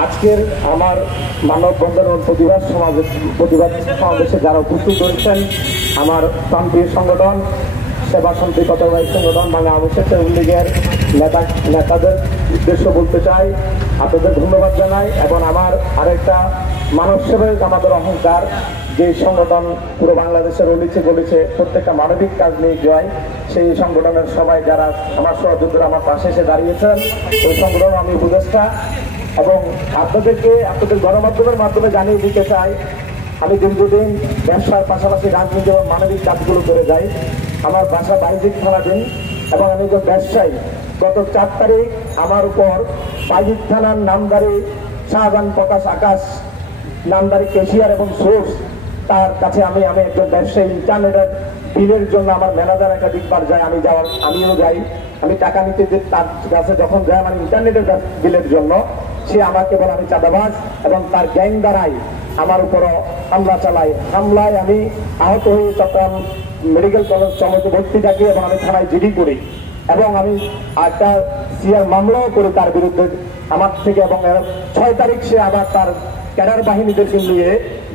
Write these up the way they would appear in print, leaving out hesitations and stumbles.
আজকের আমার মানববন্ধন ও প্রতিবাদ সমাবেশে যারা উপস্থিত হয়েছেন, আমার প্রান্তীয় সংগঠন সেবা শান্তি কতবাহী সংগঠন বাংলাদেশ আওয়ামী লীগের নেতাদের উদ্দেশ্য বলতে চাই, আপনাদের ধন্যবাদ জানাই। এবং আমার আরেকটা মানব সেবাই আমাদের অহংকার, যে সংগঠন পুরো বাংলাদেশের অলিচে গলিচে প্রত্যেকটা মানবিক কাজ নিয়ে যায়, সেই সংগঠনের সবাই যারা আমার সহযোগীরা আমার পাশে এসে দাঁড়িয়েছেন, ওই সংগঠন আমি উপদেষ্টা। এবং আপনাদের গণমাধ্যমের মাধ্যমে জানিয়ে দিতে চাই, আমি দীর্ঘদিন ব্যবসার পাশাপাশি রাজনীতি এবং মানবিক কাজগুলো করে যাই। আমার বাসা বাইজিৎ থানাধীন এবং আমি একজন ব্যবসায়ী। গত 4 তারিখ আমার উপর বাইজিৎ থানার নামদারি শাহজাহান প্রকাশ আকাশ নামদারি ক্যাশিয়ার এবং সোর্স, তার কাছে আমি একজন ব্যবসায়ী, ইন্টারনেটের বিলের জন্য আমার ম্যানেজার একাধিকবার যায়, আমিও যাই। আমি টাকা নিতে তার কাছে যখন যাই আমার ইন্টারনেটের বিলের জন্য, সে আমাকে বলে আমি চাঁদাবাজ এবং তার গ্যাং দ্বারাই আমার উপরও হামলা চালায়। হামলায় আমি আহত হয়ে চট্টগ্রাম মেডিকেল কলেজ চমকে ভর্তি থাকি এবং আমি থানায় জিডি করি এবং আমি একটা সিআর মামলাও করি তার বিরুদ্ধে আমার থেকে। এবং 6 তারিখ সে আবার তার ক্যাডার বাহিনীদেরকে নিয়ে,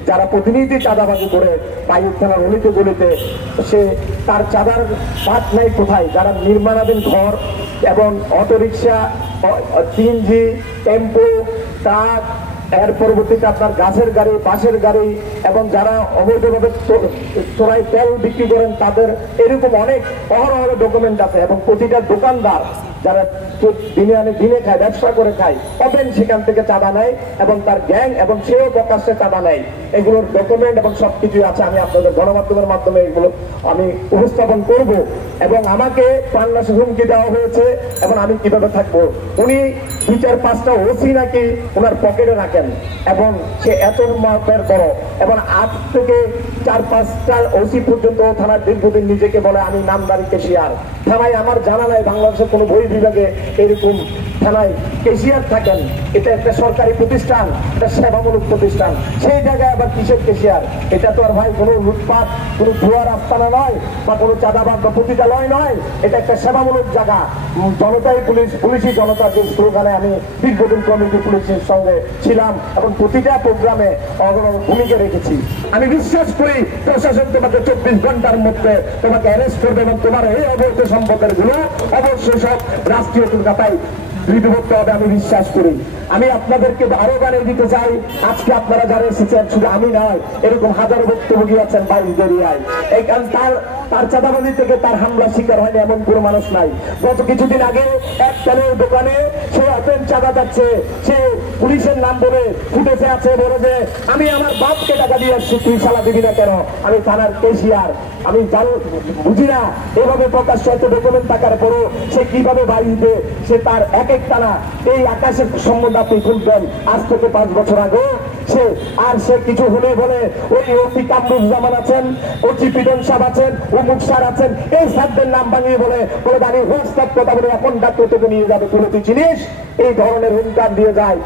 যারা প্রতিনিধি চাঁদাবাজি করে বাইজিৎ থানার অলিতে গলিতে, সে তার চাঁদার পাট নাই কোথায়, যারা নির্মাণাধীন ঘর এবং অটোরিকশা, সিএনজি, টেম্পো, ট্রাক, এর পরবর্তীতে আপনার গাছের গাড়ি, বাসের গাড়ি এবং যারা অবৈধভাবে চোরাই তেল বিক্রি করেন, তাদের এরকম অনেক অহরহ ডকুমেন্ট আছে। এবং প্রতিটা দোকানদার যারা দিনে আনে দিনে খায়, ব্যবসা করে খায়, ওপেন সেখান থেকে চাঁদা নেয় এবং তার গ্যাং এবং সেও প্রকাশ্যে চাঁদা নেয়। এগুলোর ডকুমেন্ট এবং সবকিছুই আছে। আমি আপনাদের গণমাধ্যমের মাধ্যমে এগুলো আমি উপস্থাপন করব। এবং আমাকে প্রাণনাশের হুমকি দেওয়া হয়েছে এবং আমি কিভাবে থাকবো। উনি 2-4-5টা ওসি নাকি ওনার পকেটে রাখেন এবং সে এত মাপের করো। এবং আজ থেকে 4-5টা ওসি পর্যন্ত থানার দীর্ঘদিন নিজেকে বলে আমি নামদারি ক্যাশিয়ার। থানায় আমার জানা নাই বাংলাদেশের কোনো বই বিভাগে এরকম থানায় ক্যাশিয়ার থাকেন। এটা একটা সরকারি প্রতিষ্ঠান, এটা সেবামূলক প্রতিষ্ঠান, সেই জায়গায় আবার কিসের ক্যাশিয়ার? এটা তো আর ভাই কোনো লুটপাট, কোনো ধোয়ার আস্তানা নয় বা কোনো চাঁদাবাদ বা পতিতালয় নয়। এটা একটা সেবামূলক জায়গা। জনতাই পুলিশই জনতা যে স্লোগানে আমি দীর্ঘদিন কমিটি পুলিশের সঙ্গে ছিলাম এবং প্রতিটা প্রোগ্রামে ভূমিকা রেখেছি। আমি বিশ্বাস করি প্রশাসন তোমাকে 24 ঘন্টার মধ্যে তোমাকে অ্যারেস্ট করবে এবং তোমার এই অবৈধ সম্পদের গুলো অবশ্যই সব রাষ্ট্রীয় কলকাতায় বিভক্ত হবে, আমি বিশ্বাস করি। আমি আপনাদেরকে আরো জানিয়ে দিতে চাই, আজকে আপনারা যারা এসেছেন, শুধু আমি নয়, এরকম হাজারো ভুক্তভোগী আছেন বাইরের এরিয়ায়। তার চাঁদাবাজি থেকে তার হামলা শিকার হয়নি এমন কোনো মানুষ নাই। গত কিছুদিন আগে এক তেলের দোকানে সে ওপেন চাঁদা যাচ্ছে, সে পুলিশের নাম বলে ফুটেছে আছে, বলে যে আমি আমার বাপকে টাকা দিয়ে আসছি, তুই শালা দিবি না কেন? আমি থানার ক্যাশিয়ার, আমি বুঝি না এভাবে প্রকাশ্য এত ডকুমেন্ট থাকার পরও সে কিভাবে বাড়িতে সে তার এক এক টানা এই আকাশের সম্বন্ধে আপনি খুলবেন আজ থেকে 5 বছর আগে সে কিছু হলে বলে ওই ওসি কামরুজ্জামান আছেন, ওসি পিডন সাহেব আছেন, অমুক স্যার আছেন, এই স্যারদের নাম ভাঙিয়ে বলে দাঁড়িয়ে হোয়াটসঅ্যাপ কথা বলে এখন ডাক্তার তোকে নিয়ে যাবে, তুলে তুই চিনিস, এই ধরনের হুঙ্কার দিয়ে যায়।